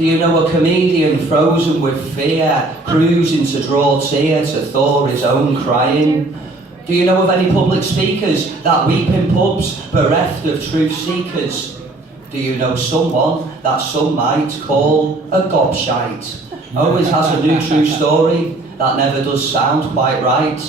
Do you know a comedian frozen with fear, cruising to draw tear to thaw his own crying? Do you know of any public speakers that weep in pubs, bereft of truth seekers? Do you know someone that some might call a gobshite? Always has a new true story that never does sound quite right.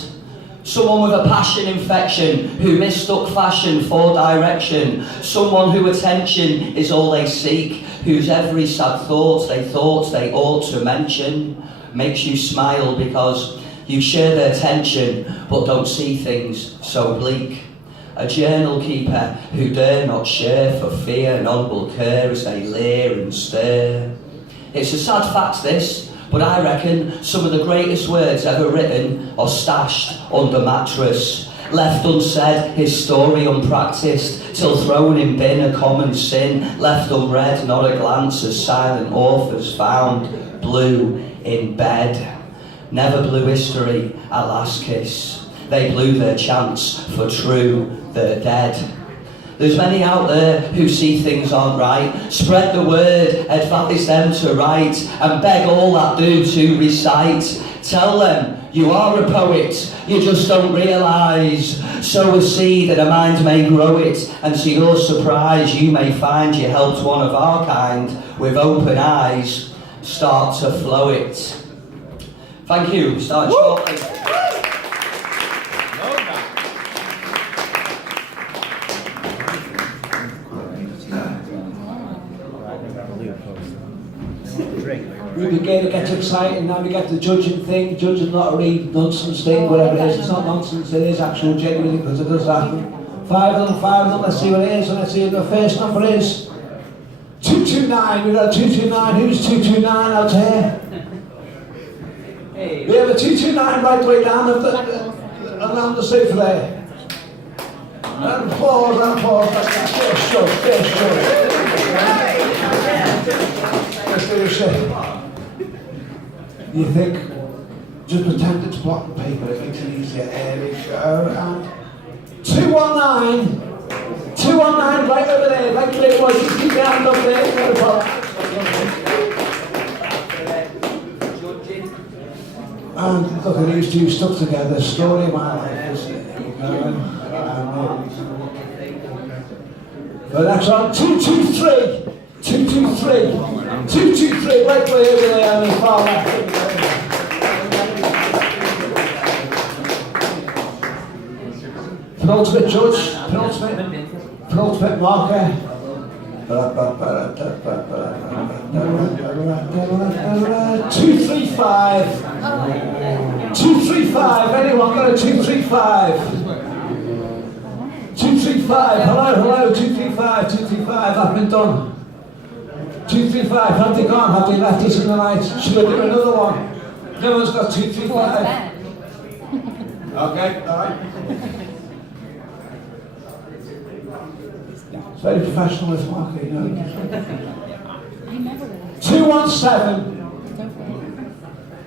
Someone with a passion infection who mistook fashion for direction. Someone who attention is all they seek, whose every sad thought they ought to mention. Makes you smile because you share their tension but don't see things so bleak. A journal keeper who dare not share for fear none will care as they leer and stare. It's a sad fact this, but I reckon some of the greatest words ever written are stashed under mattress, left unsaid, his story unpracticed, till thrown in bin a common sin, left unread, not a glance as silent authors found, blue in bed. Never blew history at last kiss, they blew their chance for true, they're dead. There's many out there who see things aren't right, spread the word, advise them to write, and beg all that do to recite. Tell them you are a poet, you just don't realise. Sow a seed that a mind may grow it, and to your surprise you may find you helped one of our kind with open eyes start to flow it. Thank you, start shortly. We begin to get excited, now we get the judging thing, judging lottery, nonsense thing, whatever it is. It's not nonsense, it is actual genuine because it does happen. Five of them, let's see what it is, and let's see what the first number is. 229, we've got 229, who's 229 out here? We have a 229 right the way down around the sofa there. And applause, like that, first show. Let's do a show. You think, just pretend it's block paper, it makes it easier. There we go, and 219, right over there, like it was, just keep your hand up there, no problem. And look at these two stuck together, story of my life, isn't it? There we go. The next one, 223. 223, right way over there on the far left. Penultimate judge, penultimate marker. 235. 235, anyone got a 235? 235, hello, 235, I've been done. 235, have they gone? Have they left us in the night? Should I do another one? No one's got 235. Okay, alright. It's very professional this market, you know. 217.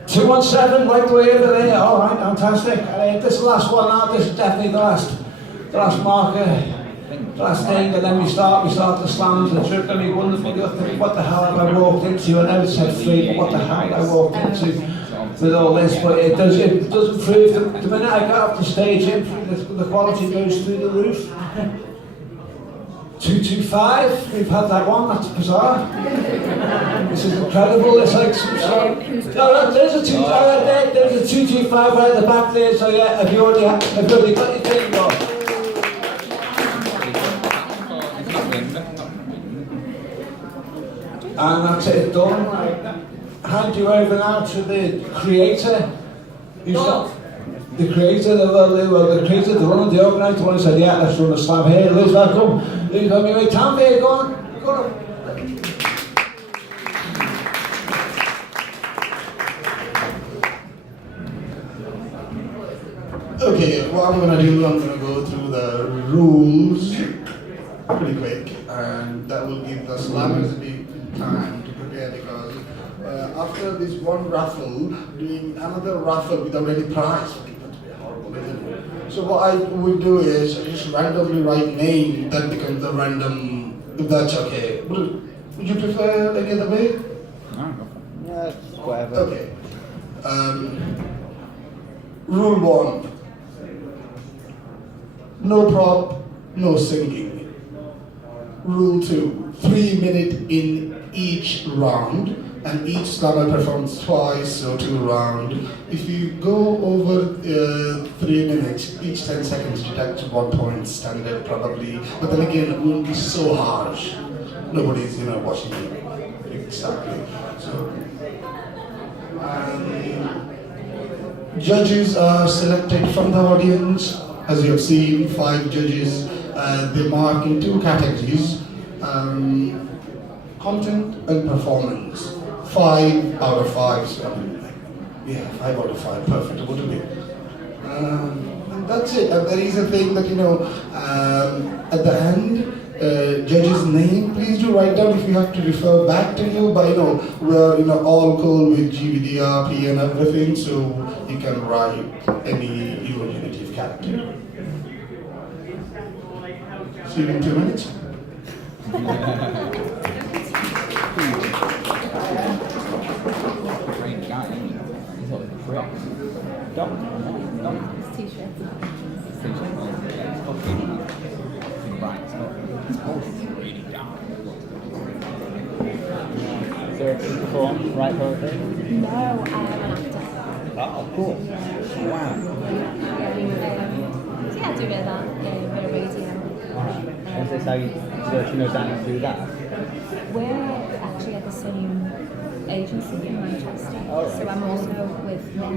217, right the way over there. Alright, fantastic. This is the last one now, this is definitely the last marker. Last thing, and then we start the slams, and it's going to be wonderful. You think, what the hell have I walked into? I know it said free, but what the hell I walked into with all this? But it doesn't prove that the minute I get off the stage, the quality goes through the roof. 225, we've had that one, that's bizarre. This is incredible, it's like some sort of... No, there's a 225 right at the back there, so yeah, have you already got your thing on? And that's it done. I hand you over now to the creator. Who's that? The creator, the creator, the runner, the organizer, the one who said, yeah, let's run a slam here. Liz, welcome. Liz, let me wait. Tam there, go on. Okay, what I'm going to do, I'm going to go through the rules pretty quick, and that will give the slammers a bit time to prepare, because after this one raffle, doing another raffle without any prize for people to be horrible, isn't it? So what I would do is just randomly write name, that becomes the random, if that's okay. Would you prefer any other way? Yeah, whatever. Okay. Rule 1. No prop, no singing. Rule 2. 3 minutes in each round, and each slammer performs twice, so 2 rounds. If you go over 3 minutes, each 10 seconds deduct 1 point standard probably, but then again it won't be so harsh. Nobody's watching you. Exactly. So judges are selected from the audience. As you have seen, 5 judges. They mark in 2 categories: content and performance. 5 out of 5. So, 5 out of 5. Perfect. What do we? And that's it. And there is a thing that at the end. Judge's name, please do write down if you have to refer back to you, but we're all cool with GVDRP and everything, so you can write any imaginative character. See you in 2 minutes. Is there a perform, write poetry? No, I'm an actor. Oh, cool. Wow. So yeah, I do a bit of that, a bit of radio. Is this how you know Dan to do that? We're actually at the same agency in Manchester. Oh, right. So I'm also with Net,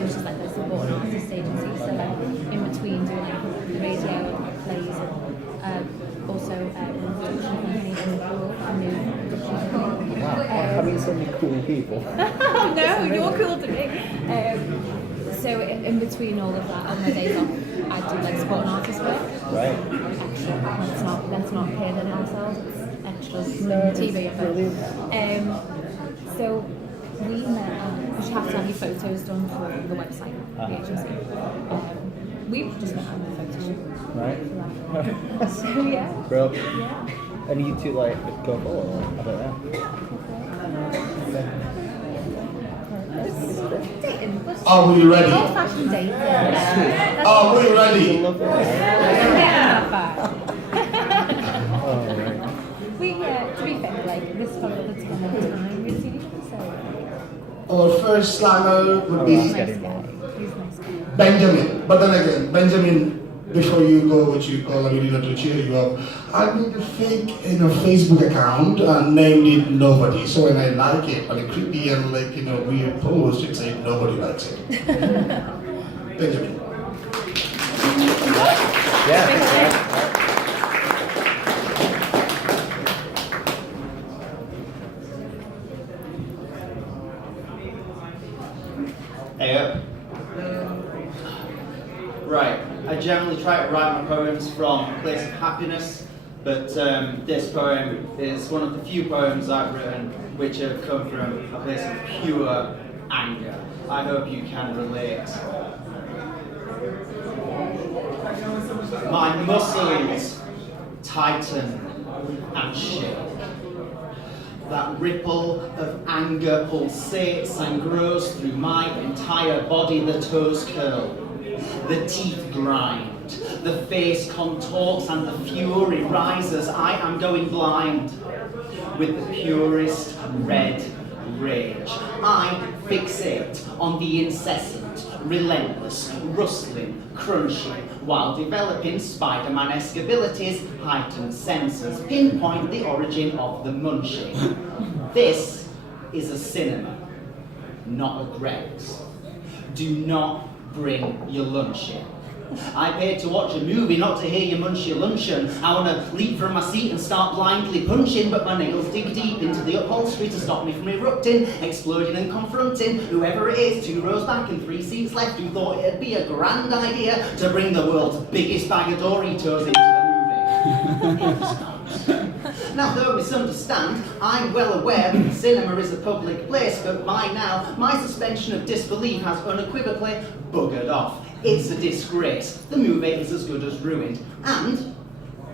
which is like the supporting artist agency. So like in between doing like radio, plays, and also production company in Liverpool. I mean, so many cool people. No, you're cool to me. So in between all of that, on my days off, I do like supporting artist work. Right. Extra. Let's not hear that ourselves. It's extras. No, TV. So we met. You just have to have your photos done for the website, the agency. We just met on the photo shoot. Right. So yeah. Bro. Yeah. And you two like go for it? I don't know. Dating. Are we ready? Old-fashioned dating. Are we ready? Oh, right. We, to be fair, like, this is probably the 10th time we've seen each other, so. Our first slammer would be He's a nice guy. He's a nice guy. Benjamin. But then again, Benjamin, before you go, which you call to cheer you up, I made a fake Facebook account and named it Nobody. So when I like it on a creepy and weird post, it said nobody likes it. Benjamin. Yeah. Hey up. Right, I generally try to write my poems from a place of happiness, but this poem is one of the few poems I've written which have come from a place of pure anger. I hope you can relate. My muscles tighten and shake. That ripple of anger pulsates and grows through my entire body. The toes curl, the teeth grind, the face contorts, and the fury rises. I am going blind with the purest red rage. I fixate on the incessant, relentless, rustling, crunching, while developing Spider-Man-esque abilities, heightened senses pinpoint the origin of the munching. This is a cinema, not a Greg's. Do not bring your lunch in. I paid to watch a movie, not to hear you munch your luncheon. I want to leap from my seat and start blindly punching, but my nails dig deep into the upholstery to stop me from erupting, exploding and confronting whoever it is 2 rows back and 3 seats left who thought it'd be a grand idea to bring the world's biggest bag of Doritos into the movie. It's not. Now, don't misunderstand, I'm well aware that the cinema is a public place, but my suspension of disbelief has unequivocally buggered off. It's a disgrace. The movie is as good as ruined. And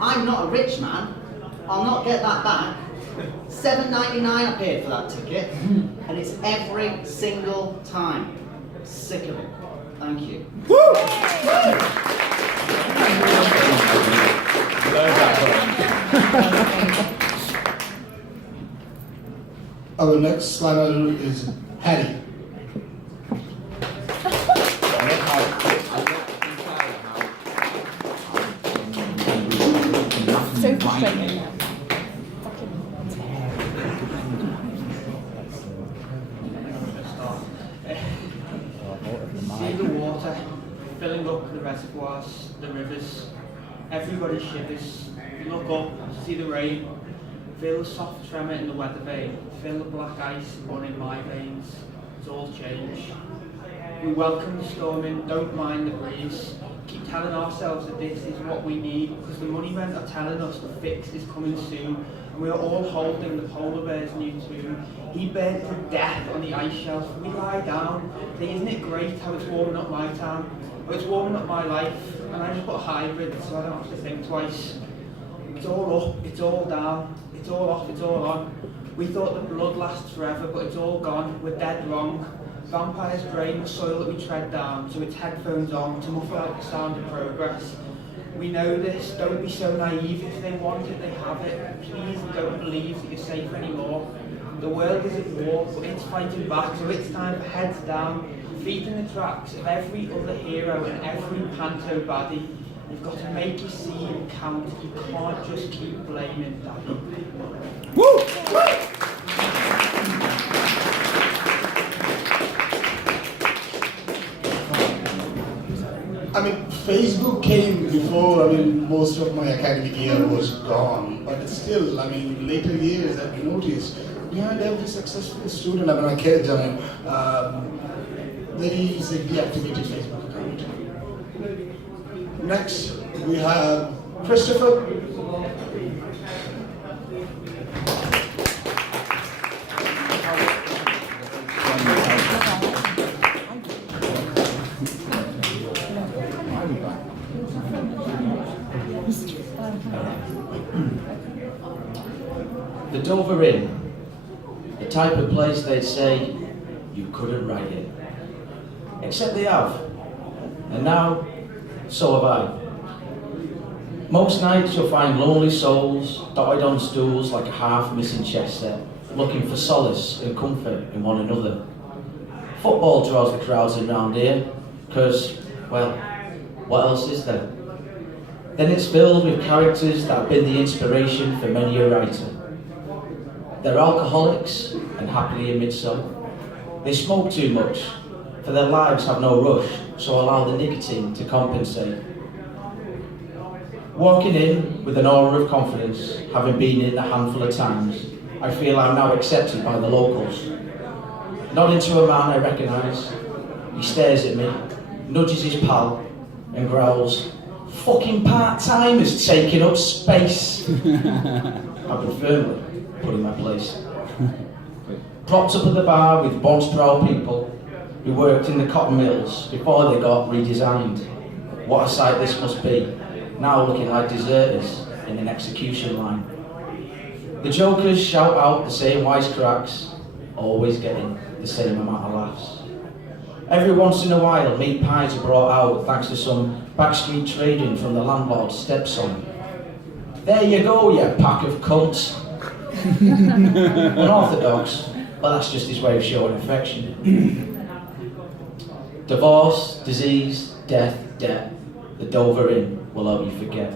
I'm not a rich man. I'll not get that back. $7.99 I paid for that ticket, and it's every single time. Sick of it. Thank you. Our next slammer is Harry. So frustrating now. See the water filling up the reservoirs, the rivers. Everybody shivers. You look up, see the rain, feel the soft tremor in the weather vane, feel the black ice run in my veins. It's all change. We welcome the storm in, don't mind the breeze. Keep telling ourselves that this is what we need, because the money men are telling us the fix is coming soon. And we are all holding the polar bear's new tomb. He burned to death on the ice shelf. We lie down. Say, isn't it great how it's warming up my town? Oh, it's warming up my life. And I just put a hybrid so I don't have to think twice. It's all up, it's all down, it's all off, it's all on. We thought the blood lasts forever, but it's all gone. We're dead wrong. Vampires drain the soil that we tread down, so it's headphones on to muffle out the sound of progress. We know this, don't be so naive. If they want it, they have it. Please don't believe that you're safe anymore. The world is at war, but it's fighting back, so it's time for heads down, feet in the tracks of every other hero and every panto baddie. You've got to make your scene count. You can't just keep blaming Daddy. Woo! I mean, Facebook came before, most of my academic year was gone, but still, later years I've noticed, behind every successful student, my kids, there is a deactivated Facebook account. Next, we have Christopher. The Dover Inn, the type of place they'd say you couldn't write it. Except they have. And now, so have I. Most nights you'll find lonely souls dotted on stools like a half-missing chess set, looking for solace and comfort in one another. Football draws the crowds around here, because, well, what else is there? Then it's filled with characters that have been the inspiration for many a writer. They're alcoholics and happily admit so. They smoke too much, for their lives have no rush, so allow the nicotine to compensate. Walking in with an aura of confidence, having been in a handful of times, I feel I'm now accepted by the locals. Nodding to a man I recognise, he stares at me, nudges his pal, and growls, "Fucking part-timers taking up space." I've been firmly put in my place. Propped up at the bar with once proud people who worked in the cotton mills before they got redesigned. What a sight this must be, now looking like deserters in an execution line. The jokers shout out the same wisecracks, always getting the same amount of laughs. Every once in a while, meat pies are brought out thanks to some backstreet trading from the landlord's stepson. There you go, you pack of cunts. Unorthodox, but that's just his way of showing affection. Divorce, disease, death, debt. The Dover Inn will help you forget.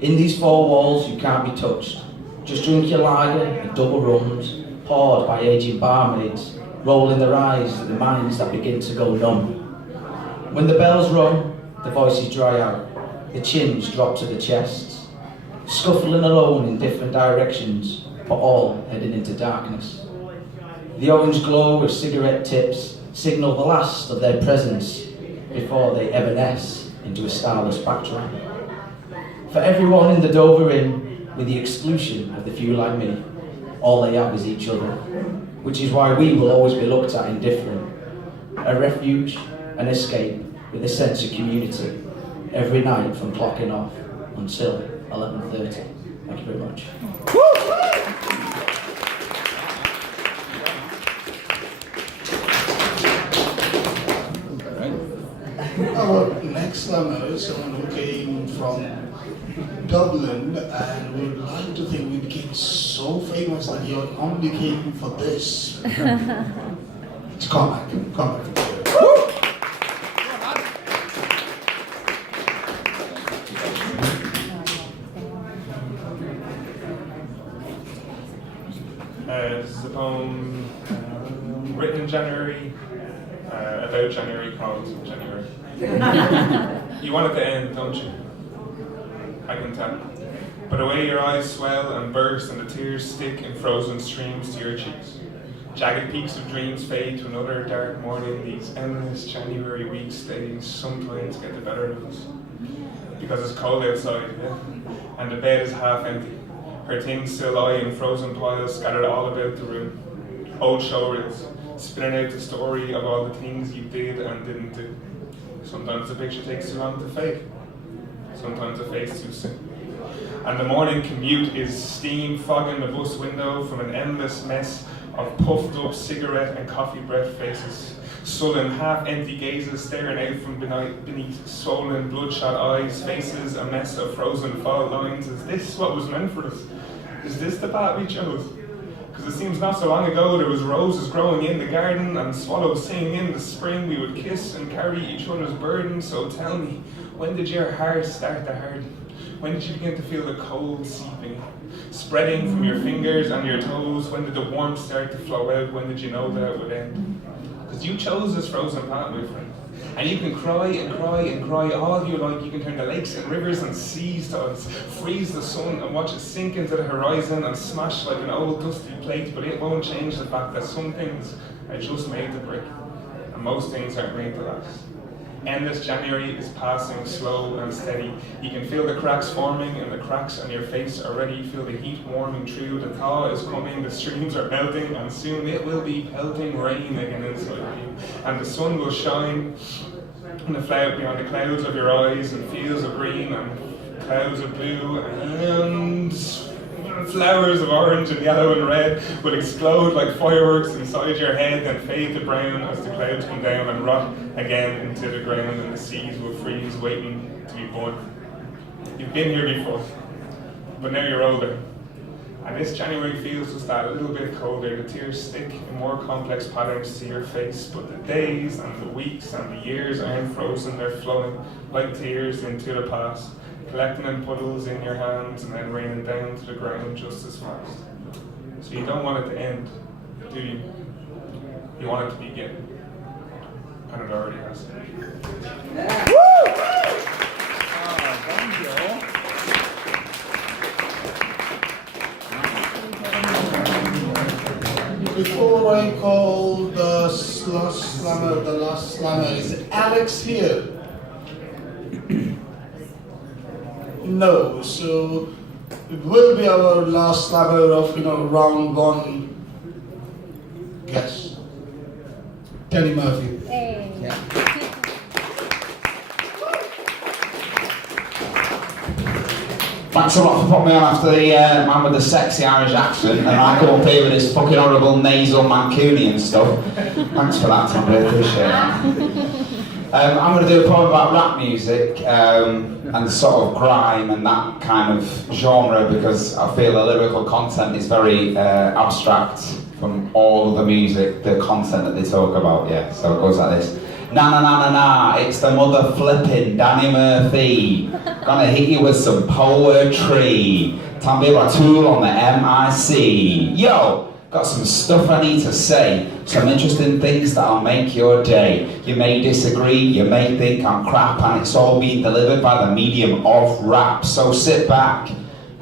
In these four walls you can't be touched. Just drink your lager and double rums, poured by aging barmaids, rolling their eyes at the minds that begin to go numb. When the bells rung, the voices dry out, the chins drop to the chests, scuffling alone in different directions, but all heading into darkness. The orange glow of cigarette tips signal the last of their presence before they evanesce into a starless backdrop. For everyone in the Dover Inn, with the exclusion of the few like me, all they have is each other, which is why we will always be looked at indifferent. A refuge, an escape, with a sense of community, every night from clocking off until 11:30. Thank you very much. our next slammer is someone who came from Dublin and would like to think we became so famous that he only came for this. It's Cormac. Cormac. This is a poem written in January, about January, called January. You want it to end, don't you? I can tell. But away your eyes swell and burst and the tears stick in frozen streams to your cheeks. Jagged peaks of dreams fade to another dark morning. These endless January weeks, days sometimes get the better of us. Because it's cold outside, yeah? And the bed is half empty. Her things still lie in frozen piles scattered all about the room. Old showreels, spinning out the story of all the things you did and didn't do. Sometimes the picture takes too long to fake. Sometimes the face too soon. And the morning commute is steam fogging the bus window from an endless mess of puffed up cigarette and coffee breath faces. Sullen, half-empty gazes staring out from beneath swollen, bloodshot eyes, faces a mess of frozen fault lines. Is this what was meant for us? Is this the path we chose? Because it seems not so long ago there was roses growing in the garden and swallows singing in the spring. We would kiss and carry each other's burdens. So tell me, when did your heart start to harden? When did you begin to feel the cold seeping, spreading from your fingers and your toes? When did the warmth start to flow out? When did you know that it would end? Because you chose this frozen path, my friend. And you can cry and cry and cry all you like. You can turn the lakes and rivers and seas to ice, freeze the sun and watch it sink into the horizon and smash like an old dusty plate, but it won't change the fact that some things are just made to break, and most things aren't made to last. Endless January is passing slow and steady. You can feel the cracks forming and the cracks on your face already. Feel the heat warming through. The thaw is coming, the streams are melting, and soon it will be pelting rain again inside you. And the sun will shine on the beyond the clouds of your eyes, and fields of green and clouds of blue, and flowers of orange and yellow and red will explode like fireworks inside your head and fade to brown as the clouds come down and rot again into the ground, and the seas will freeze waiting to be born. You've been here before, but now you're older. And this January feels just that, a little bit colder. The tears stick in more complex patterns to your face, but the days and the weeks and the years aren't frozen, they're flowing like tears into the past, collecting in puddles in your hands and then raining down to the ground just as fast. So you don't want it to end, do you? You want it to begin. And it already has. Before I call the last slammer, is Alex here? No, so it will be our last slammer of round one. Guess. Kenny Murphy. Hey. Yeah. Thanks a lot for putting me on after the man with the sexy Irish accent, and I come up here with this fucking horrible nasal Mancunian stuff. Thanks for that, Tom, I appreciate that. I'm going to do a poem about rap music and sort of grime and that kind of genre, because I feel the lyrical content is very abstract from all of the music, the content that they talk about, yeah. So it goes like this. Na na na na na, it's the mother flipping Danny Murphy. Gonna hit you with some poetry. Tambira Tool on the MIC. Yo, got some stuff I need to say. Some interesting things that'll make your day. You may disagree, you may think I'm crap, and it's all being delivered by the medium of rap. So sit back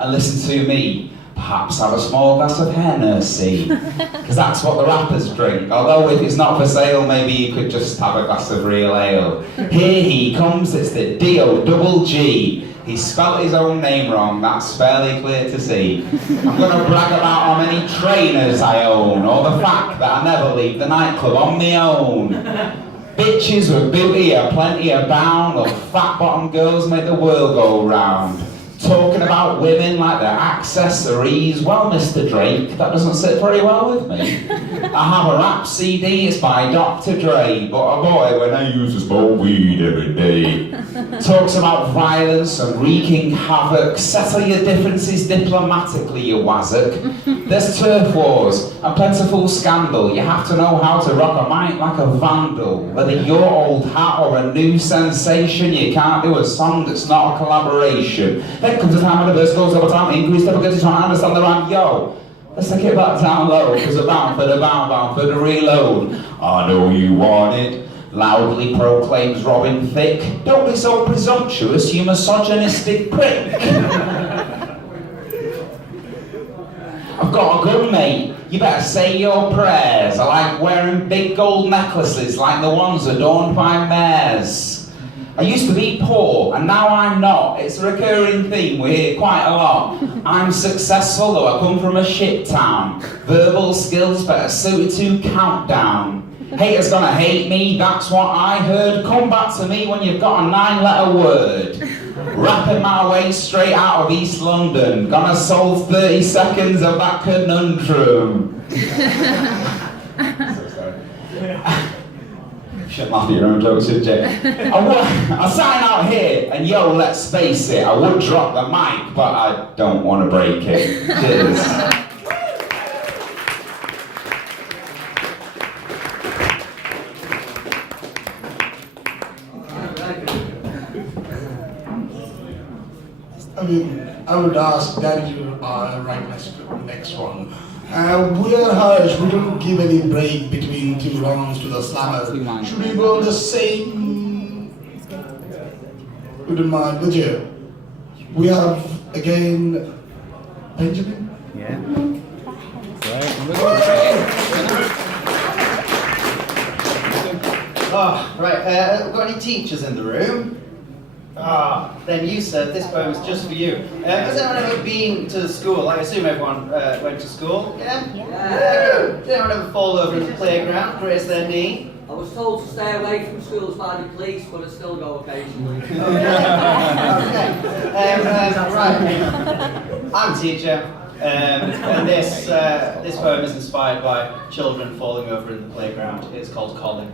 and listen to me. Perhaps have a small glass of Hennessy, because that's what the rappers drink. Although if it's not for sale, maybe you could just have a glass of real ale. Here he comes, it's the D-O-double-G. He spelt his own name wrong, that's fairly clear to see. I'm going to brag about how many trainers I own, or the fact that I never leave the nightclub on my own. Bitches with booty are plenty abound, or fat-bottom girls make the world go round. Talking about women like they're accessories. Well, Mr. Drake, that doesn't sit very well with me. I have a rap CD, it's by Dr. Dre, but a boy when I used to smoke weed every day. Talks about violence and wreaking havoc. Settle your differences diplomatically, you wazzock. There's turf wars and plentiful scandal. You have to know how to rock a mic like a vandal. Whether your old hat or a new sensation, you can't do a song that's not a collaboration. Then comes a time when the verse goes over time, increase difficulty trying to understand the rhyme. Yo, let's take it back down low, cause I'm bound for the reload. I know you want it, loudly proclaims Robin Thicke. Don't be so presumptuous, you misogynistic prick. I've got a gun, mate. You better say your prayers. I like wearing big gold necklaces like the ones adorned by mares. I used to be poor, and now I'm not. It's a recurring theme we hear quite a lot. I'm successful, though I come from a shit town. Verbal skills better suited to countdown. Haters gonna hate me, that's what I heard. Come back to me when you've got a 9-letter word. Rapping my way straight out of East London. Gonna solve 30 seconds of that conundrum. Shouldn't laugh at your own jokes, should you? I sign out here, and yo, let's face it, I would drop the mic, but I don't want to break it. Cheers. I would ask that you write next one. We are harsh, we don't give any break between 2 rounds to the slammer. Should we go the same? Wouldn't mind, would you? We have, again, Benjamin? Yeah. Oh, right, we've got any teachers in the room? Then you said this poem is just for you. Has anyone ever been to school? I assume everyone went to school, yeah? Good. Did anyone ever fall over in the playground, graze their knee? I was told to stay away from schools by the police, but I still go occasionally. Okay. Right. I'm a teacher, and this poem is inspired by children falling over in the playground. It's called Colin.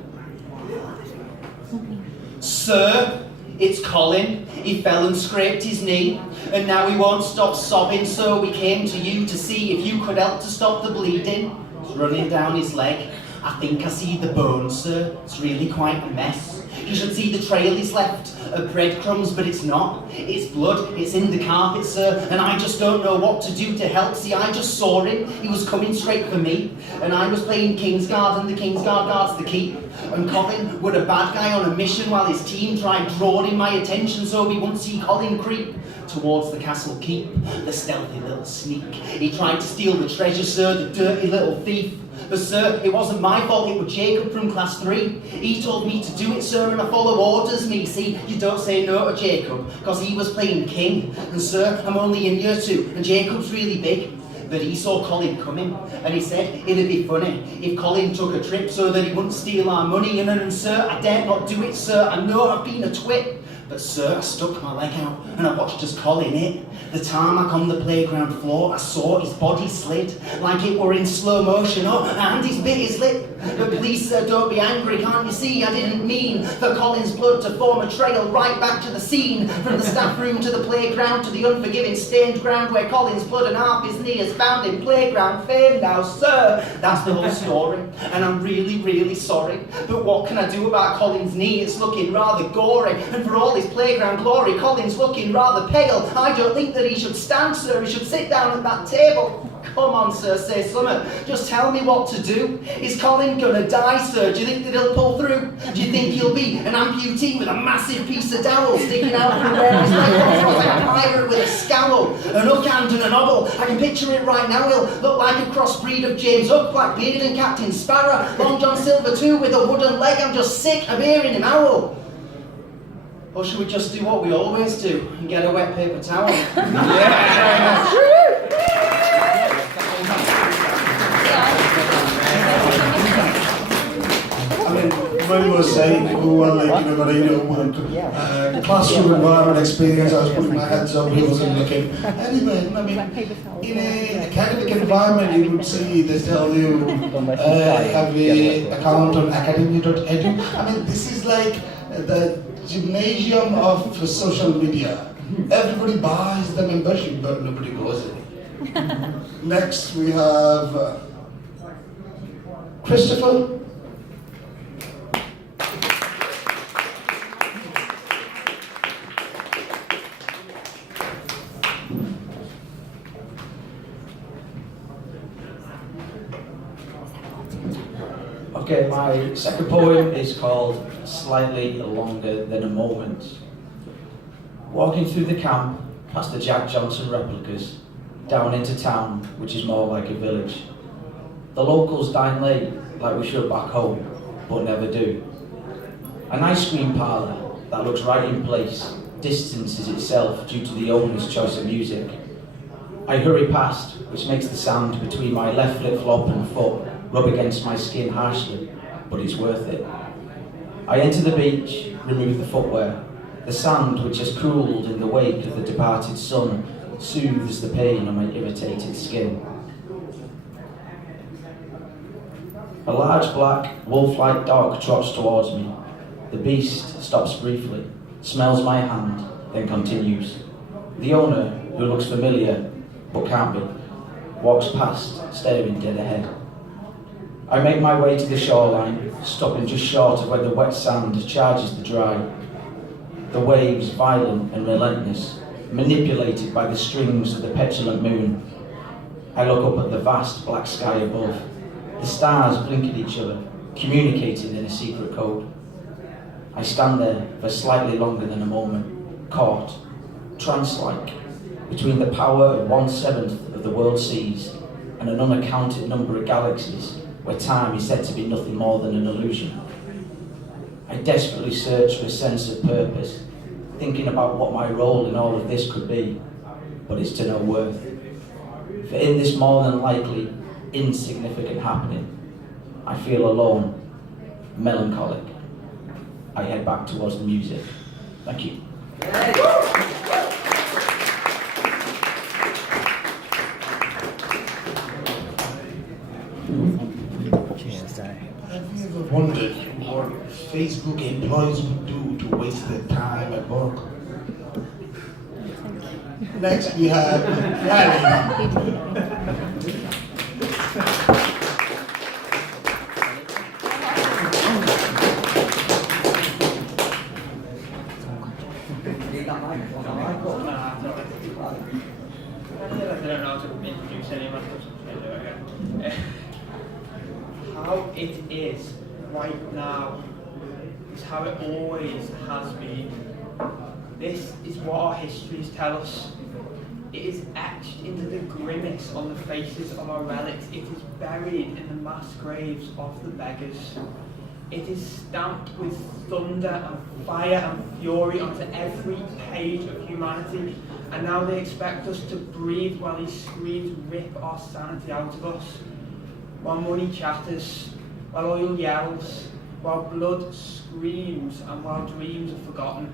Sir, it's Colin. He fell and scraped his knee, and now he won't stop sobbing, so we came to you to see if you could help to stop the bleeding. It's running down his leg. I think I see the bone, sir. It's really quite a mess. You should see the trail he's left of breadcrumbs, but it's not. It's blood, it's in the carpet, sir, and I just don't know what to do to help. See, I just saw him. He was coming straight for me, and I was playing Kingsguard, and the Kingsguard guards the keep. And Colin were a bad guy on a mission while his team tried drawing my attention so we wouldn't see Colin creep towards the castle keep, the stealthy little sneak. He tried to steal the treasure, sir, the dirty little thief. But sir, it wasn't my fault, it was Jacob from class 3. He told me to do it, sir, and I follow orders, me. See, you don't say no to Jacob, because he was playing king. And sir, I'm only in year 2, and Jacob's really big. But he saw Colin coming, and he said it'd be funny if Colin took a trip so that he wouldn't steal our money. And sir, I dare not do it, sir. I know I've been a twit. But sir, I stuck my leg out and I watched as Colin hit the tarmac on the playground floor. I saw his body slid like it were in slow motion. Oh, and he's bit his lip. But please, sir, don't be angry. Can't you see I didn't mean for Colin's blood to form a trail right back to the scene, from the staff room to the playground to the unforgiving stained ground where Colin's blood and half his knee is found in playground fame. Now, sir, that's the whole story, and I'm really, really sorry. But what can I do about Colin's knee? It's looking rather gory, and for all his playground glory, Colin's looking rather pale. I don't think that he should stand, sir. He should sit down at that table. Come on, sir, say something. Just tell me what to do. Is Colin gonna die, sir? Do you think that he'll pull through? Do you think he'll be an amputee with a massive piece of dowel sticking out from where his leg was, like a pirate with a scowl, an hook hand and a noddle? I can picture it right now. He'll look like a crossbreed of James Hook, Blackbeard and Captain Sparrow, Long John Silver too, with a wooden leg. I'm just sick of hearing him howl. Or should we just do what we always do and get a wet paper towel? Yeah. I mean, everybody was saying, oh, well, like, you know, but I want classroom environment experience. I was putting my heads up, he wasn't looking. Anyway, I mean, in an academic environment, you would see they tell you, have a account on academy.edu. I mean, this is like the gymnasium of social media. Everybody buys the membership, but nobody goes in. Next, we have Christopher. Okay, my second poem is called Slightly Longer Than a Moment. Walking through the camp, past the Jack Johnson replicas, down into town, which is more like a village. The locals dine late, like we should back home, but never do. An ice cream parlour that looks right in place distances itself due to the owner's choice of music. I hurry past, which makes the sound between my left flip-flop and foot rub against my skin harshly, but it's worth it. I enter the beach, remove the footwear. The sand, which has cooled in the wake of the departed sun, soothes the pain on my irritated skin. A large black, wolf-like dog trots towards me. The beast stops briefly, smells my hand, then continues. The owner, who looks familiar, but can't be, walks past, staring dead ahead. I make my way to the shoreline, stopping just short of where the wet sand charges the dry. The waves, violent and relentless, manipulated by the strings of the petulant moon. I look up at the vast black sky above. The stars blink at each other, communicating in a secret code. I stand there for slightly longer than a moment, caught, trance-like, between the power of 1/7 of the world's seas and an unaccounted number of galaxies where time is said to be nothing more than an illusion. I desperately search for a sense of purpose, thinking about what my role in all of this could be, but it's to no worth. For in this more than likely insignificant happening, I feel alone, melancholic. I head back towards the music. Thank you. Have you ever wondered what Facebook employees would do to waste their time at work? Next we have Gary. How it is right now is how it always has been. This is what our histories tell us. It is etched into the grimace on the faces of our relics. It is buried in the mass graves of the beggars. It is stamped with thunder and fire and fury onto every page of humanity. And now they expect us to breathe while these screams rip our sanity out of us. While money chatters, while oil yells, while blood screams, and while dreams are forgotten.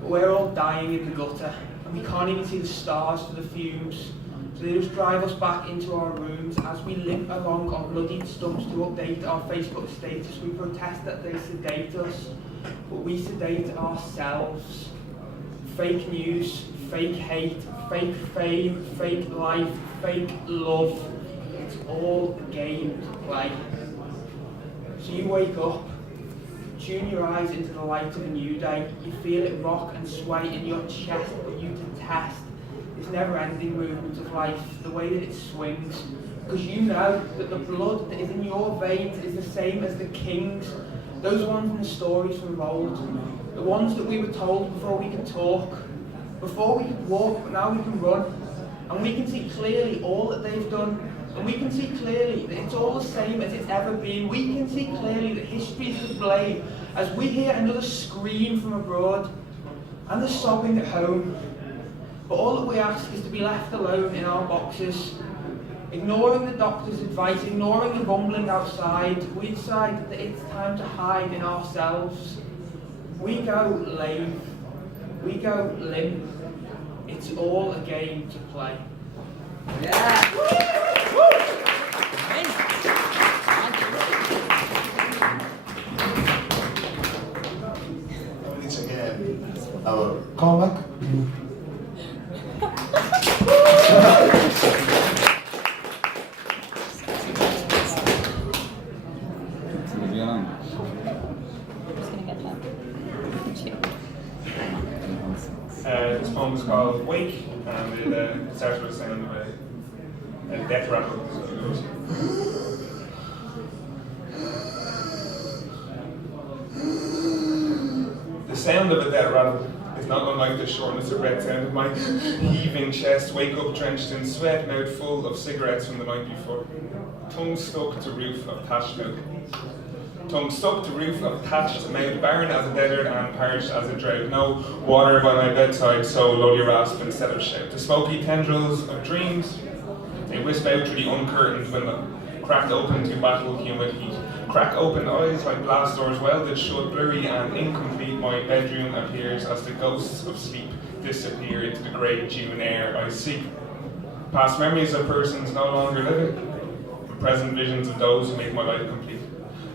But we're all dying in the gutter, and we can't even see the stars for the fumes. So they just drive us back into our rooms as we limp along on bloodied stumps to update our Facebook status. We protest that they sedate us, but we sedate ourselves. Fake news, fake hate, fake fame, fake life, fake love. It's all a game to play. So you wake up, tune your eyes into the light of a new day. You feel it rock and sway in your chest, but you detest this never-ending movement of life, the way that it swings. Because you know that the blood that is in your veins is the same as the king's. Those ones in the stories from old. The ones that we were told before we could talk. Before we could walk, but now we can run. And we can see clearly all that they've done. And we can see clearly that it's all the same as it's ever been. We can see clearly that history is to blame as we hear another scream from abroad and the sobbing at home. But all that we ask is to be left alone in our boxes. Ignoring the doctor's advice, ignoring the rumbling outside, we decide that it's time to hide in ourselves. We go lame, we go limp. It's all a game to play. Yeah. It's again our comeback. This poem is called Wake, and it starts with the sound of a death rattle. The sound of a death rattle is not unlike the shortness of breath sound of my heaving chest. Wake up drenched in sweat, mouth full of cigarettes from the night before. Tongue stuck to roof of thatched milk. Tongue stuck to roof of thatched mouth, barren as a desert and parched as a drought. No water by my bedside, so lowly rasp instead of shout. The smoky tendrils of dreams, they wisp out through the uncurtained window, cracked open to battle humid heat. Crack open eyes like glass doors welded shut, blurry and incomplete. My bedroom appears as the ghosts of sleep disappear into the grey June air I seek. Past memories of persons no longer living, and present visions of those who make my life complete.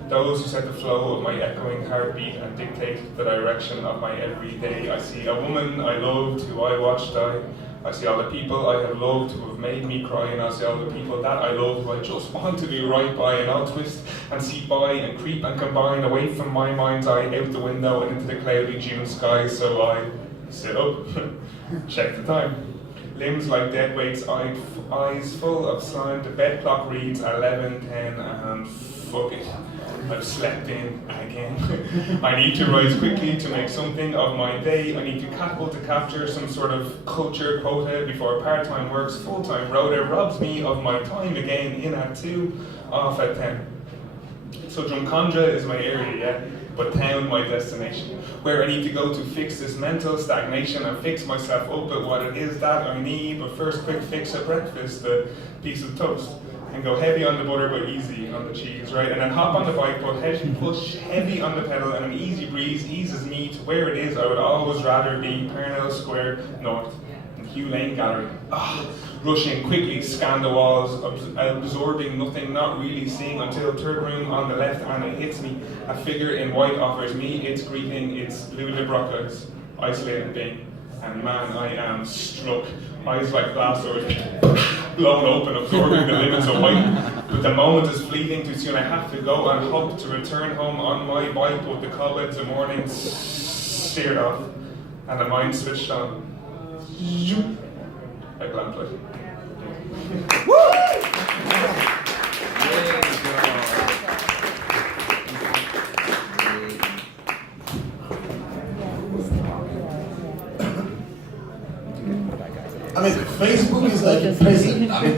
Those who set the flow of my echoing heartbeat and dictate the direction of my everyday. I see a woman I loved who I watched die. I see all the people I have loved who have made me cry, and I see all the people that I love who I just want to do right by, and I'll twist and seep by and creep and combine away from my mind's eye out the window and into the cloudy June sky. So I sit up, check the time. Limbs like dead weights, eyes full of slime. The bed clock reads 11:10 and fuck it. I've slept in again. I need to rise quickly to make something of my day. I need to catapult to capture some sort of culture quota before part-time work's full-time rota robs me of my time again, in at 2, off at 10. So Drumcondra is my area, yeah? But town my destination, where I need to go to fix this mental stagnation and fix myself up at what it is that I need. But first, quick fix at breakfast, a piece of toast, and go heavy on the butter but easy on the cheese, right? And then hop on the bike, but push heavy on the pedal, and an easy breeze eases me to where it is I would always rather be, Parnell Square North, and Hugh Lane Gallery. Rushing quickly, scan the walls, absorbing nothing, not really seeing until third room on the left, and it hits me. A figure in white offers me its greeting, its blue libroccas, isolated being. And man, I am struck. Eyes like glass doors, blown open, absorbing the limits of white. But the moment is fleeting too soon. I have to go and hope to return home on my bike, but the cobwebs of morning steered off, and the mind switched on. Like lamplight. I mean, Facebook is like a prison. I mean,